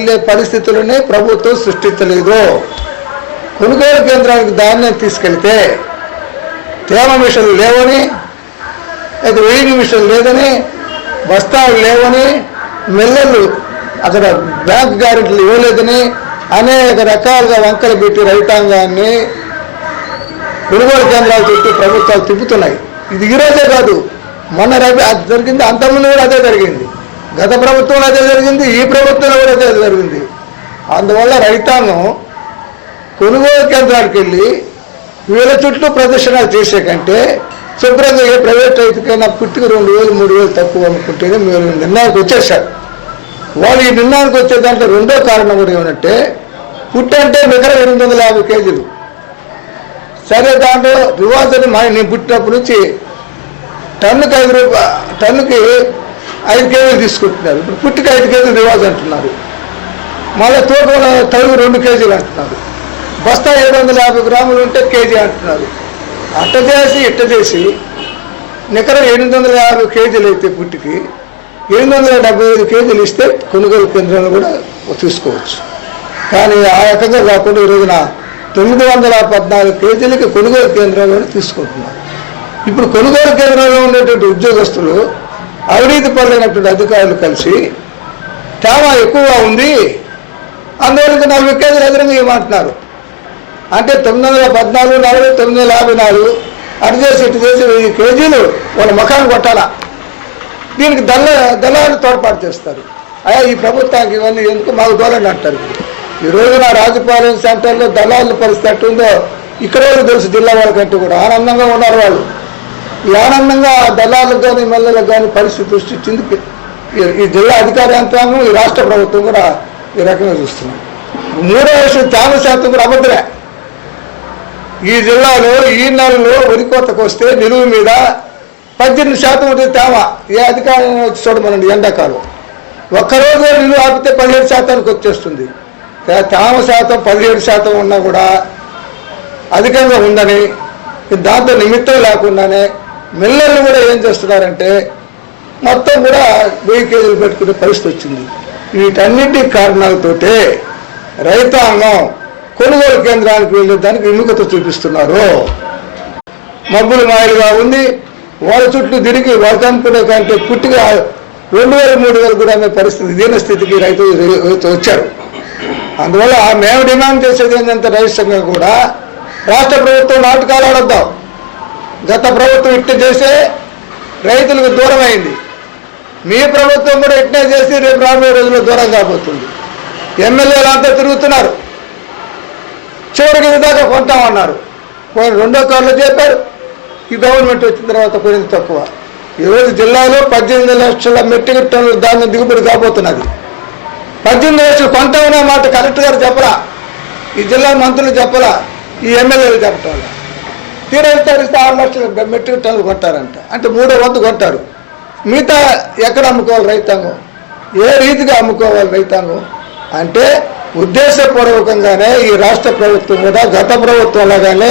వెళ్లే పరిస్థితులని ప్రభుత్వం సృష్టించలేదు. కొనుగోలు కేంద్రానికి ధాన్యం తీసుకెళ్తే తేమ మిషన్లు లేవని, అయితే వెయ్యి మిషన్లు లేదని, బస్తాలు లేవని, మిల్లర్లు అక్కడ బ్యాంక్ గ్యారెంటీలు ఇవ్వలేదని అనేక రకాలుగా వంకలు పెట్టి రైతాంగాన్ని కొనుగోలు కేంద్రాల చుట్టూ ప్రభుత్వాలు తిప్పుతున్నాయి. ఇది ఈరోజే కాదు, మొన్న అది జరిగింది, అంతకుముందు కూడా అదే జరిగింది. గత ప్రభుత్వంలో అదే జరిగింది, ఈ ప్రభుత్వంలో కూడా అదే జరిగింది. అందువల్ల రైతాంగం కొనుగోలు కేంద్రాలకు వెళ్ళి వీళ్ళ చుట్టూ ప్రదర్శనలు చేసే కంటే శుభ్రంగా ఏ ప్రైవేట్ రైతుకైనా పుట్టికి 2,000 3,000 తక్కువ అనుకుంటేనే మీరు నిర్ణయానికి వచ్చేసారు. వాళ్ళు ఈ నిర్ణయానికి వచ్చే దాంట్లో రెండో కారణం కూడా ఏమంటే, పుట్టి అంటే మిగతా 850 కేజీలు. సరే, దాంట్లో రివాజ్ అని నేను పుట్టినప్పటి నుంచి టన్నుకి 5 కేజీలు తీసుకుంటున్నారు. ఇప్పుడు పుట్టికి 5 కేజీలు రివాజ్ అంటున్నారు. మళ్ళీ తూకం తరుగు 2 కేజీలు అంటున్నారు. బస్తా 750 గ్రాములు ఉంటే కేజీ అంటున్నారు. అట్ట చేసి నికర 850 కేజీలు అయితే పుట్టికి 875 కేజీలు ఇస్తే కొనుగోలు కేంద్రాలు కూడా తీసుకోవచ్చు. కానీ ఆ రకంగా కాకుండా ఈ రోజున 914 కేజీలకి కొనుగోలు కేంద్రాలను తీసుకుంటున్నారు. ఇప్పుడు కొనుగోలు కేంద్రంలో ఉండేటువంటి ఉద్యోగస్తులు అవినీతి పరులైనటువంటి అధికారులు కలిసి తేమ ఎక్కువగా ఉంది, అందువల్ల 40 కేజీలు అదనంగా ఇవ్వమంటున్నారు. అంటే 914, 40, 954 అటు చేసి ఇటు చేసి 1000 కేజీలు వాళ్ళ ముఖాన్ని కొట్టాలా. దీనికి దళాలు తోడ్పాటు చేస్తారు. అయ్యా, ఈ ప్రభుత్వానికి ఇవన్నీ ఎందుకు మాకు దూరంగా అంటారు. ఈ రోజున రాజపాలెం సెంటర్లో దళాల పరిస్థితి ఎట్టుందో ఇక్కడ తెలుసు. జిల్లా వాళ్ళకంటూ కూడా ఆనందంగా ఉన్నారు వాళ్ళు. ఈ ఆనందంగా దళాలకు కానీ మల్లలకు కానీ పరిస్థితి సృష్టించింది ఈ జిల్లా అధికార యంత్రాంగం, ఈ రాష్ట్ర ప్రభుత్వం కూడా ఈ రకంగా చూస్తున్నాం. మూడో విషయం, తేమ శాతం కూడా అబద్ధమే. ఈ జిల్లాలో ఈ నెలలో వరి కోతకు వస్తే నిలువ మీద 18% ఉంటుంది తేమ. ఏ అధికారం వచ్చి చూడమనండి, ఎండాకాలం ఒక్కరోజు నిలువ ఆపితే 17% వచ్చేస్తుంది. తేమ శాతం 17% ఉన్నా కూడా అధికంగా ఉందని, దాంతో నిమిత్తం లేకుండానే మిల్లర్లు కూడా ఏం చేస్తున్నారంటే మొత్తం కూడా 1000 కేజీలు పెట్టుకునే పరిస్థితి వచ్చింది. వీటన్నిటి కారణాలతోటే రైతాంగం కొనుగోలు కేంద్రానికి వెళ్ళేదానికి విముఖత చూపిస్తున్నారు. మబ్బులు మాయలుగా ఉంది. వాళ్ళ చుట్టూ తిరిగి వాళ్ళకి అనుకునే కంటే పుట్టిగా 2000 3000 కూడా అనే పరిస్థితి, దీన స్థితికి రైతు వచ్చారు. అందువల్ల మేము డిమాండ్ చేసేది ఏంటంటే రైతు సంఘం కూడా రాష్ట్ర ప్రభుత్వం నాటకాలు ఆడొద్దాం. గత ప్రభుత్వం ఇట్ట చేసే రైతులకు దూరం అయింది. మీ ప్రభుత్వం కూడా ఇట్నే చేసి రేపు రాబోయే రోజుల్లో దూరం కాబోతుంది. ఎమ్మెల్యేలు అంతా తిరుగుతున్నారు. చివరికి ఇదాకా కొంటామన్నారు. పోయిన 2వ కారులో చెప్పారు. ఈ గవర్నమెంట్ వచ్చిన తర్వాత పోయింది తక్కువ. ఈరోజు జిల్లాలో 18 లక్షల మెట్రిక్ టన్నుల ధాన్యం దిగుబడి కాబోతున్నది. 18 లక్షలు కొంటామనే మాట కలెక్టర్ గారు చెప్పరా, ఈ జిల్లా మంత్రులు చెప్పరా, ఈ ఎమ్మెల్యేలు చెప్పటం వల్ల తీరైతే 6 లక్షల మెట్రిక్ టన్నులు కొంటారంట. అంటే 3వ వంతు కొంటారు. మిగతా ఎక్కడ అమ్ముకోవాలి రైతాంగం? ఏ రీతిగా అమ్ముకోవాలి రైతాంగం? అంటే ఉద్దేశపూర్వకంగానే ఈ రాష్ట్ర ప్రభుత్వం కూడా గత ప్రభుత్వం లాగానే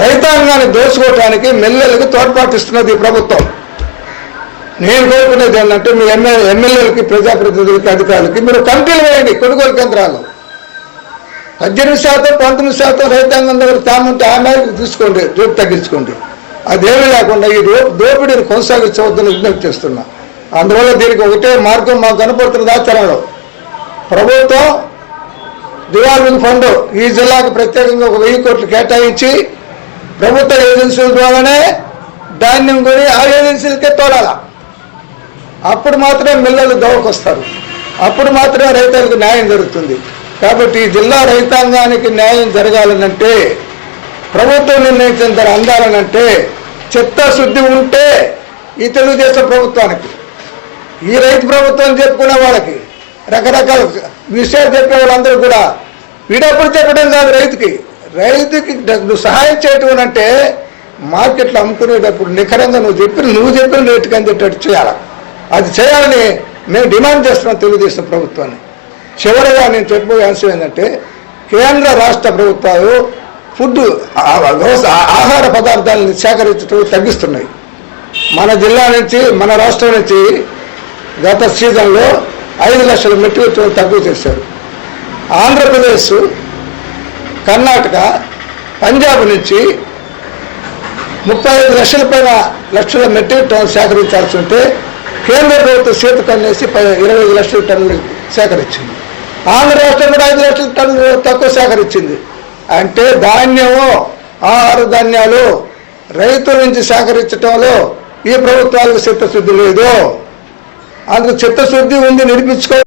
రైతాంగాన్ని దోచుకోవడానికి మిల్లర్లకు తోడ్పాటిస్తున్నది ఈ ప్రభుత్వం. నేను కోరుకునేది ఏంటంటే మీ ఎమ్మెల్యేలకి, ప్రజాప్రతినిధులకి, అధికారులకి మీరు కమిటీలు వేయండి. కొనుగోలు కేంద్రాలు 18% 19% రైతాంగం దగ్గర తాముంటే ఆ మేరకు తీసుకోండి, రేపు తగ్గించుకోండి. అదేమీ లేకుండా ఈ దోపిడీని కొనసాగించవద్దని విజ్ఞప్తి చేస్తున్నా. అందువల్ల దీనికి ఒకటే మార్గం మాకు కనపడుతున్నది. ఆచరణలో ప్రభుత్వం దివాళీ ఫండ్ ఈ జిల్లాకు ప్రత్యేకంగా 1000 కోట్లు కేటాయించి ప్రభుత్వ ఏజెన్సీల ద్వారానే ధాన్యం కొని ఆ ఏజెన్సీలకే తోలాల. అప్పుడు మాత్రమే మిల్లర్లు దోవకొస్తారు. అప్పుడు మాత్రమే రైతులకు న్యాయం జరుగుతుంది. కాబట్టి ఈ జిల్లా రైతాంగానికి న్యాయం జరగాలనంటే, ప్రభుత్వం నిర్ణయించిన ధర అందాలనంటే చిత్తశుద్ధి ఉంటే ఈ తెలుగుదేశం ప్రభుత్వానికి, ఈ రైతు ప్రభుత్వం చెప్పుకునే వాళ్ళకి, రకరకాల విషయాలు చెప్పే వాళ్ళందరూ కూడా వీడప్పుడు చెప్పడం కాదు. రైతుకి నువ్వు సహాయం చేయటం అంటే మార్కెట్లో అమ్ముకునేటప్పుడు నిఖరంగా నువ్వు చెప్పిన రేటుకి అందేటట్టు చేయాలి. అది చేయాలని మేము డిమాండ్ చేస్తున్నాం తెలుగుదేశం ప్రభుత్వాన్ని. చివరిగా నేను చెప్పబోయే అంశం ఏంటంటే, కేంద్ర రాష్ట్ర ప్రభుత్వాలు ఆహార పదార్థాలను సేకరించడం తగ్గిస్తున్నాయి. మన జిల్లా నుంచి, మన రాష్ట్రం నుంచి గత సీజన్లో 5 లక్షల మెట్రిక్ టన్నులు తక్కువ చేశారు. ఆంధ్రప్రదేశ్, కర్ణాటక, పంజాబ్ నుంచి 35 లక్షల మెట్రిక్ టన్నులు సేకరించాల్సి ఉంటే కేంద్ర ప్రభుత్వం సీత కన్నేసి 25 లక్షల టన్నులు సేకరించింది. ఆంధ్ర రాష్ట్రం కూడా 5 లక్షల టన్నులు తక్కువ సేకరించింది. అంటే ధాన్యము, ఆహార ధాన్యాలు రైతుల నుంచి సేకరించడంలో ఈ ప్రభుత్వాలకు చిత్తశుద్ధి లేదు. అందుకు చిత్తశుద్ధి ఉంది, నిరూపించుకో.